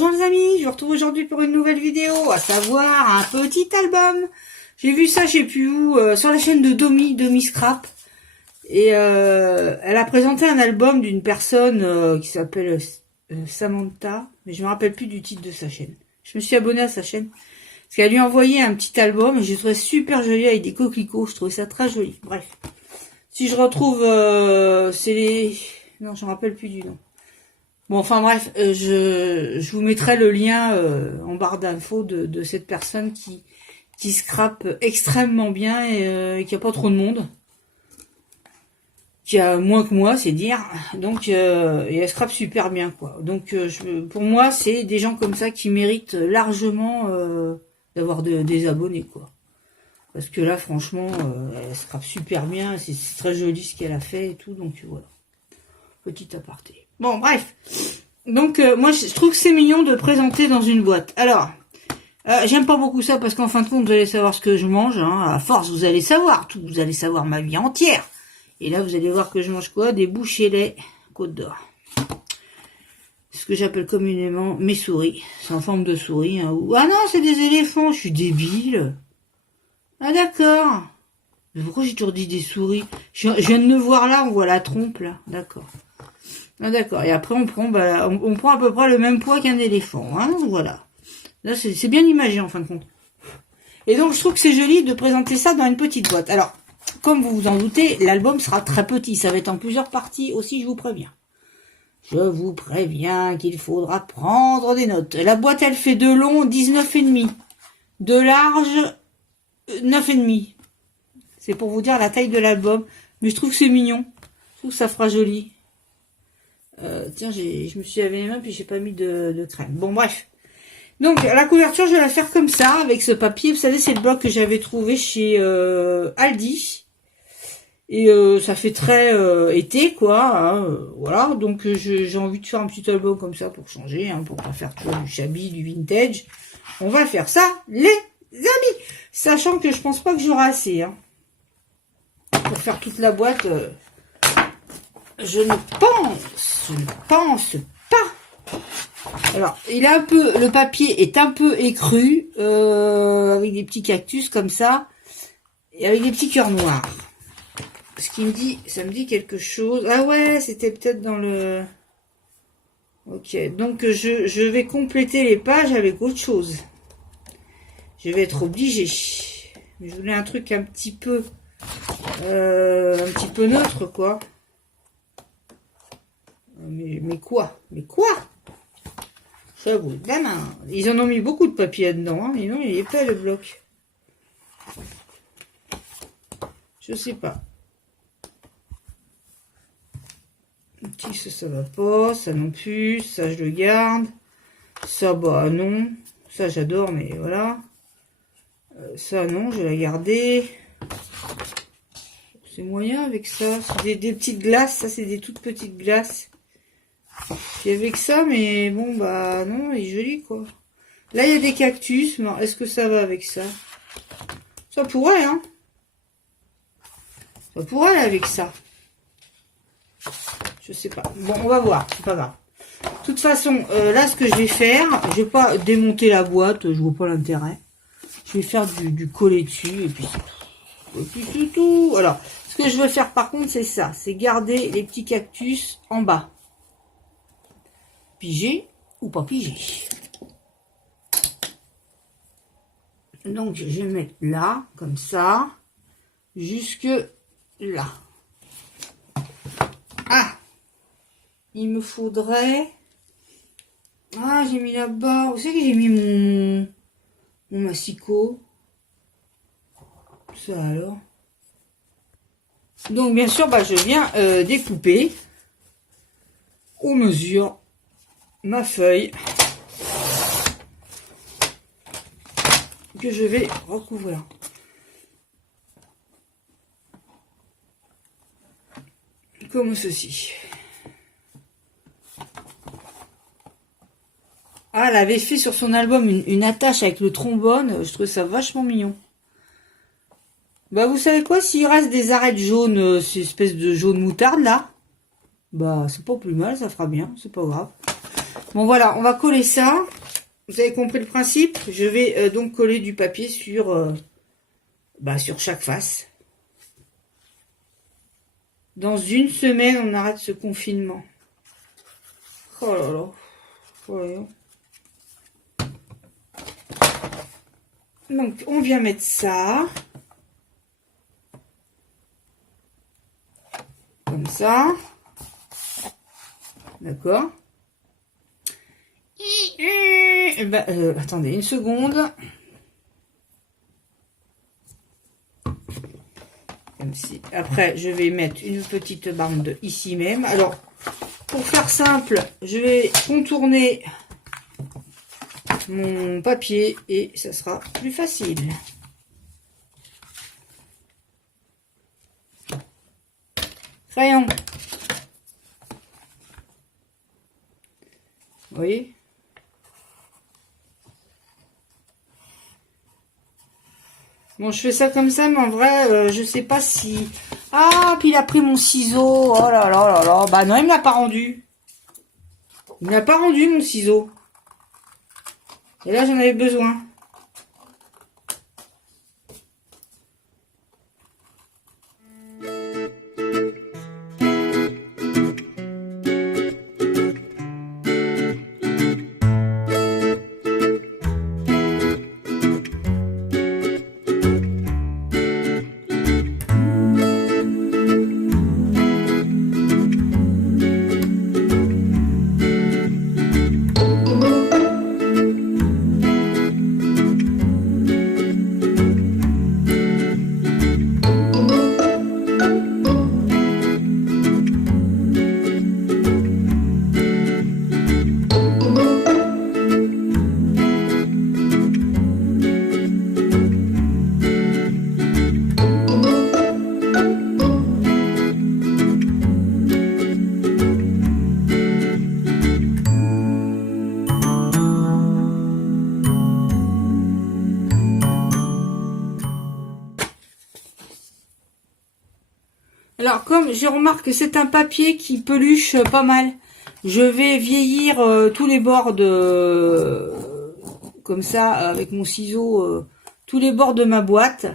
Bonjour les amis, je vous retrouve aujourd'hui pour une nouvelle vidéo, à savoir un petit album. J'ai vu ça, je sais plus où, sur la chaîne de Domi Scrap. Et elle a présenté un album d'une personne qui s'appelle Samantha, mais je me rappelle plus du titre de sa chaîne. Je me suis abonnée à sa chaîne, parce qu'elle lui a envoyé un petit album, et je trouvais super joli avec des coquelicots, je trouvais ça très joli. Bref, si je retrouve, c'est les... Non, je me rappelle plus du nom. Bon, enfin bref, je vous mettrai le lien en barre d'infos de cette personne qui scrape extrêmement bien et qui a pas trop de monde. Qui a moins que moi, c'est dire. Donc, et elle scrape super bien, quoi. Donc, pour moi, c'est des gens comme ça qui méritent largement d'avoir des abonnés, quoi. Parce que là, franchement, elle scrape super bien. C'est très joli ce qu'elle a fait et tout. Donc, voilà. Petit aparté. Bon, bref. Donc, moi, je trouve que c'est mignon de présenter dans une boîte. Alors, j'aime pas beaucoup ça parce qu'en fin de compte, vous allez savoir ce que je mange. Hein. À force, vous allez savoir tout. Vous allez savoir ma vie entière. Et là, vous allez voir que je mange quoi? Des bouchées lait Côte d'Or. C'est ce que j'appelle communément mes souris. C'est en forme de souris. Hein. Ah non, c'est des éléphants. Je suis débile. Ah d'accord. Pourquoi j'ai toujours dit des souris? Je viens de me voir là. On voit la trompe là. D'accord. Ah d'accord. Et après, on prend à peu près le même poids qu'un éléphant. Hein. Voilà. Là, c'est bien imagé en fin de compte. Et donc, je trouve que c'est joli de présenter ça dans une petite boîte. Alors, comme vous vous en doutez, l'album sera très petit. Ça va être en plusieurs parties aussi, je vous préviens. Je vous préviens qu'il faudra prendre des notes. La boîte, elle fait de long 19,5. De large 9,5. C'est pour vous dire la taille de l'album. Mais je trouve que c'est mignon. Je trouve que ça fera joli. Tiens, je me suis lavé les mains puis j'ai pas mis de crème. Bon, bref. Donc, la couverture, je vais la faire comme ça, avec ce papier. Vous savez, c'est le bloc que j'avais trouvé chez Aldi. Et ça fait très été, quoi. Hein, voilà, donc j'ai envie de faire un petit album comme ça pour changer, hein, pour pas faire toujours du shabby, du vintage. On va faire ça, les amis. Sachant que je pense pas que j'aurai assez. Hein, pour faire toute la boîte, je ne pense pas. Alors, le papier est un peu écru, avec des petits cactus comme ça, et avec des petits cœurs noirs. Ce qui me dit, ça me dit quelque chose. Ah ouais, c'était peut-être dans le... Ok, donc je vais compléter les pages avec autre chose. Je vais être obligée. Je voulais un truc un petit peu neutre, quoi. Mais quoi? Mais quoi? Ça vaut de la main. Ils en ont mis beaucoup de papier là-dedans, hein, mais non, il n'y a pas le bloc. Je sais pas. Ça va pas, ça non plus, ça je le garde, ça bah non, ça j'adore mais voilà, ça non, je vais la garder, c'est moyen avec ça, c'est des petites glaces, ça c'est des toutes petites glaces, puis avec ça mais bon bah non, il est joli quoi, là il y a des cactus, mais est-ce que ça va avec ça? Ça pourrait hein, ça pourrait aller avec ça. Je sais pas. Bon, on va voir. C'est pas grave. De toute façon, là, ce que je vais faire, je vais pas démonter la boîte. Je vois pas l'intérêt. Je vais faire du coller dessus. Et puis, c'est tout. Alors, ce que je veux faire, par contre, c'est ça. C'est garder les petits cactus en bas. Piger ou pas piger. Donc, je vais mettre là, comme ça. Jusque là. Ah! Il me faudrait... Ah, j'ai mis là-bas... Où c'est que j'ai mis mon massicot? Ça alors. Donc, bien sûr, bah, je viens découper aux mesures ma feuille que je vais recouvrir. Comme ceci. Ah, elle avait fait sur son album une attache avec le trombone. Je trouve ça vachement mignon. Bah, vous savez quoi? S'il reste des arêtes jaunes, ces espèces de jaune moutarde, là, bah, c'est pas plus mal, ça fera bien. C'est pas grave. Bon voilà, on va coller ça. Vous avez compris le principe? Je vais donc coller du papier sur, sur chaque face. Dans une semaine, on arrête ce confinement. Oh là là. Voyons. Donc, on vient mettre ça. Comme ça. D'accord. Attendez une seconde. Comme si. Après, je vais mettre une petite bande ici même. Alors, pour faire simple, je vais contourner mon papier et ça sera plus facile. Crayon. Vous voyez? Bon, je fais ça comme ça, mais en vrai, je sais pas si... Ah, puis il a pris mon ciseau. Oh là là là là. Bah non, il me l'a pas rendu. Il me l'a pas rendu, mon ciseau. Et là, j'en avais besoin. Alors, comme je remarque que c'est un papier qui peluche pas mal, je vais vieillir tous les bords de... comme ça, avec mon ciseau, tous les bords de ma boîte.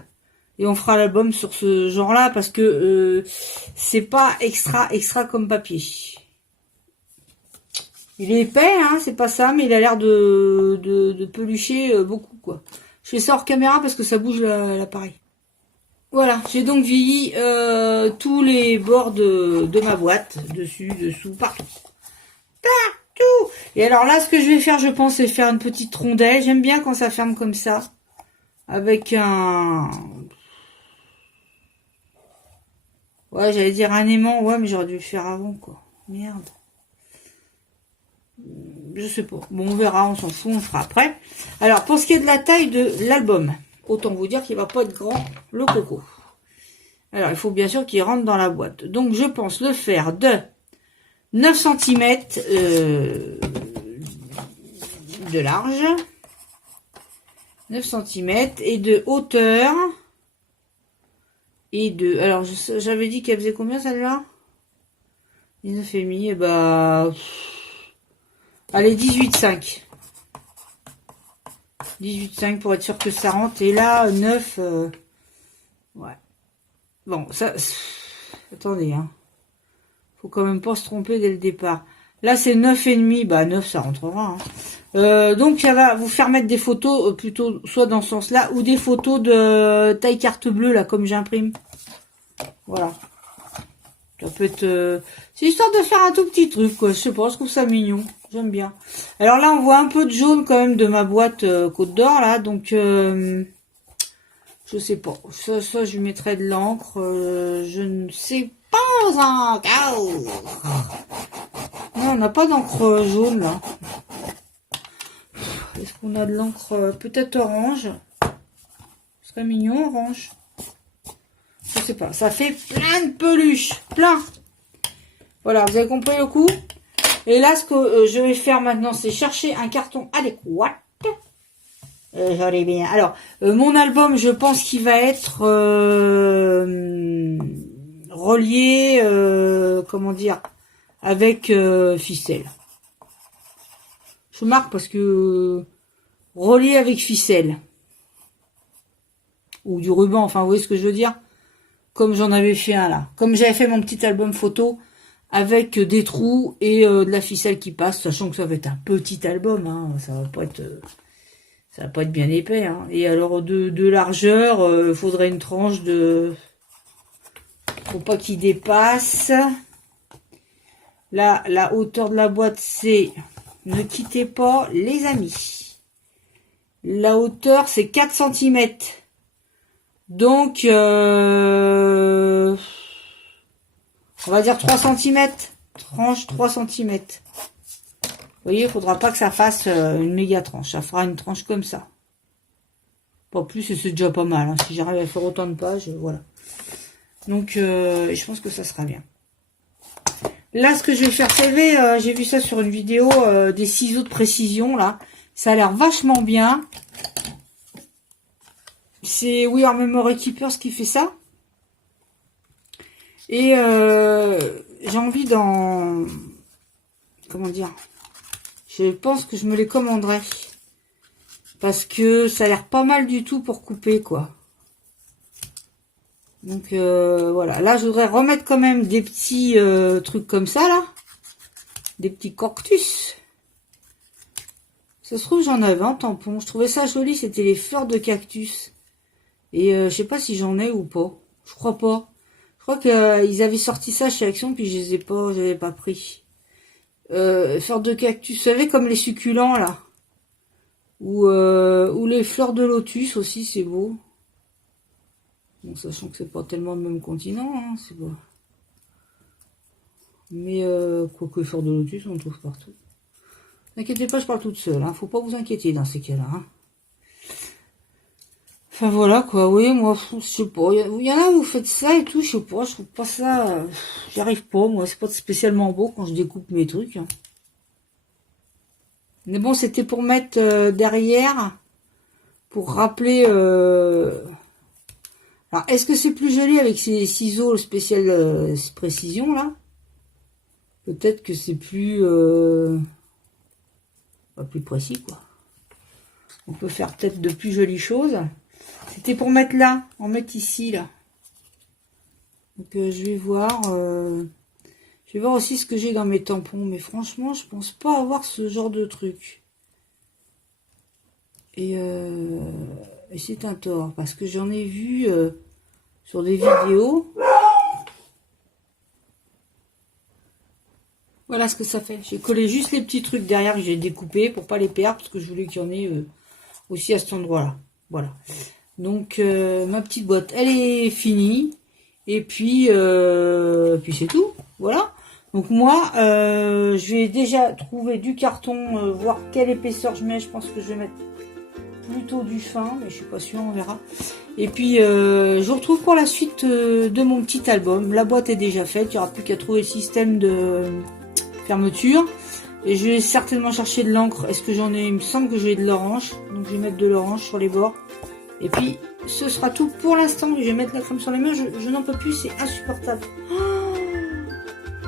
Et on fera l'album sur ce genre-là, parce que c'est pas extra comme papier. Il est épais, hein, c'est pas ça, mais il a l'air de pelucher beaucoup, quoi. Je fais ça hors caméra parce que ça bouge l'appareil. Voilà, j'ai donc vieilli tous les bords de ma boîte, dessus, dessous, partout. Partout. Et alors là, ce que je vais faire, je pense, c'est faire une petite rondelle. J'aime bien quand ça ferme comme ça. Avec un... Ouais, j'allais dire un aimant. Ouais, mais j'aurais dû le faire avant, quoi. Merde. Je sais pas. Bon, on verra, on s'en fout, on le fera après. Alors, pour ce qui est de la taille de l'album, autant vous dire qu'il va pas être grand, le coco. Alors, il faut bien sûr qu'il rentre dans la boîte. Donc, je pense le faire de 9 cm de large. 9 cm et de hauteur. Et de... Alors, j'avais dit qu'elle faisait combien, celle-là? 19,5. Et bah... Allez, 18,5. 18,5 pour être sûr que ça rentre. Et là, 9... ouais. Bon, ça... Attendez, hein. Faut quand même pas se tromper dès le départ. Là, c'est 9,5. Bah, 9, ça rentrera. Hein. Donc, ça va vous faire mettre des photos, plutôt, soit dans ce sens-là, ou des photos de taille carte bleue, là, comme j'imprime. Voilà. Ça peut être... c'est histoire de faire un tout petit truc, quoi. Je sais pas, je trouve ça mignon. J'aime bien. Alors là, on voit un peu de jaune, quand même, de ma boîte Côte d'Or, là. Donc, je sais pas. Ça, je mettrai de l'encre. Je ne sais pas encore. Non, on n'a pas d'encre jaune, là. Est-ce qu'on a de l'encre peut-être orange? Ce serait mignon, orange. Je sais pas. Ça fait plein de peluches. Plein. Voilà, vous avez compris le coup? Et là, ce que je vais faire maintenant, c'est chercher un carton adéquat. J'en ai bien. Alors, mon album, je pense qu'il va être relié, comment dire, avec ficelle. je marque parce que relié avec ficelle. Ou du ruban, enfin vous voyez ce que je veux dire. Comme j'en avais fait un là. Comme j'avais fait mon petit album photo avec des trous et de la ficelle qui passe, sachant que ça va être un petit album, hein, ça va pas être bien épais. Hein. Et alors de largeur, il faudrait une tranche de... Faut pas qu'il dépasse. Là, la hauteur de la boîte, c'est... Ne quittez pas, les amis. La hauteur, c'est 4 cm. Donc, on va dire 3 cm. Tranche 3 cm. Vous voyez, il faudra pas que ça fasse une méga tranche. Ça fera une tranche comme ça. Pas plus, et c'est déjà pas mal. Hein. Si j'arrive à faire autant de pages, voilà. Donc, je pense que ça sera bien. Là, ce que je vais faire, c'est j'ai vu ça sur une vidéo, des ciseaux de précision, là. Ça a l'air vachement bien. C'est We Are Memory Keepers qui fait ça. Et j'ai envie d'en... Comment dire? Je pense que je me les commanderai. Parce que ça a l'air pas mal du tout pour couper, quoi. Donc voilà, là je voudrais remettre quand même des petits trucs comme ça là, des petits cactus. Ça se trouve j'en avais un tampon, je trouvais ça joli, c'était les fleurs de cactus. Et je sais pas si j'en ai ou pas, je crois pas. Je crois qu'ils avaient sorti ça chez Action puis je les pas pris. Fleurs de cactus, vous savez comme les succulents là, ou les fleurs de lotus aussi c'est beau. Bon, sachant que c'est pas tellement le même continent, hein, c'est beau. Mais quoique les fleurs de lotus, on trouve partout. N'inquiétez pas, je parle toute seule, hein, faut pas vous inquiéter dans ces cas-là. Hein. Enfin voilà quoi, oui, moi, je sais pas, il y en a où vous faites ça et tout, je sais pas, je trouve pas ça, j'y arrive pas, moi, c'est pas spécialement beau quand je découpe mes trucs. Hein. Mais bon, c'était pour mettre derrière, pour rappeler... Alors, est-ce que c'est plus joli avec ces ciseaux spécial précision, là? Peut-être que c'est plus... plus précis, quoi. On peut faire peut-être de plus jolies choses. C'était pour mettre là, en mettre ici, là. Donc, je vais voir... je vais voir aussi ce que j'ai dans mes tampons. Mais franchement, je pense pas avoir ce genre de truc. Et c'est un tort, parce que j'en ai vu sur des vidéos. Voilà ce que ça fait. J'ai collé juste les petits trucs derrière que j'ai découpés pour pas les perdre, parce que je voulais qu'il y en ait aussi à cet endroit-là. Voilà. Donc, ma petite boîte, elle est finie. Et puis c'est tout. Voilà. Donc moi, je vais déjà trouver du carton, voir quelle épaisseur je mets. Je pense que je vais mettre plutôt du fin, mais je suis pas sûre, on verra. Et puis je vous retrouve pour la suite de mon petit album. La boîte est déjà faite, il n'y aura plus qu'à trouver le système de fermeture. Et je vais certainement chercher de l'encre. Est-ce que j'en ai? Il me semble que j'ai de l'orange, donc je vais mettre de l'orange sur les bords. Et puis ce sera tout pour l'instant. Je vais mettre la crème sur les mains, je n'en peux plus, c'est insupportable. Oh,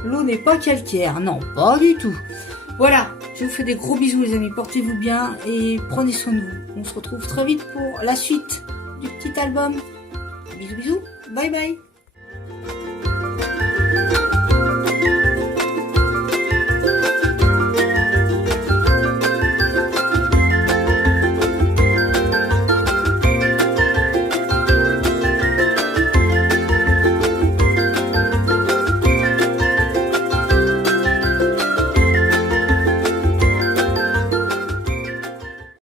l'eau n'est pas calcaire, non, pas du tout. Voilà, je vous fais des gros bisous les amis, portez-vous bien et prenez soin de vous. On se retrouve très vite pour la suite du petit album. Bisous bisous, bye bye.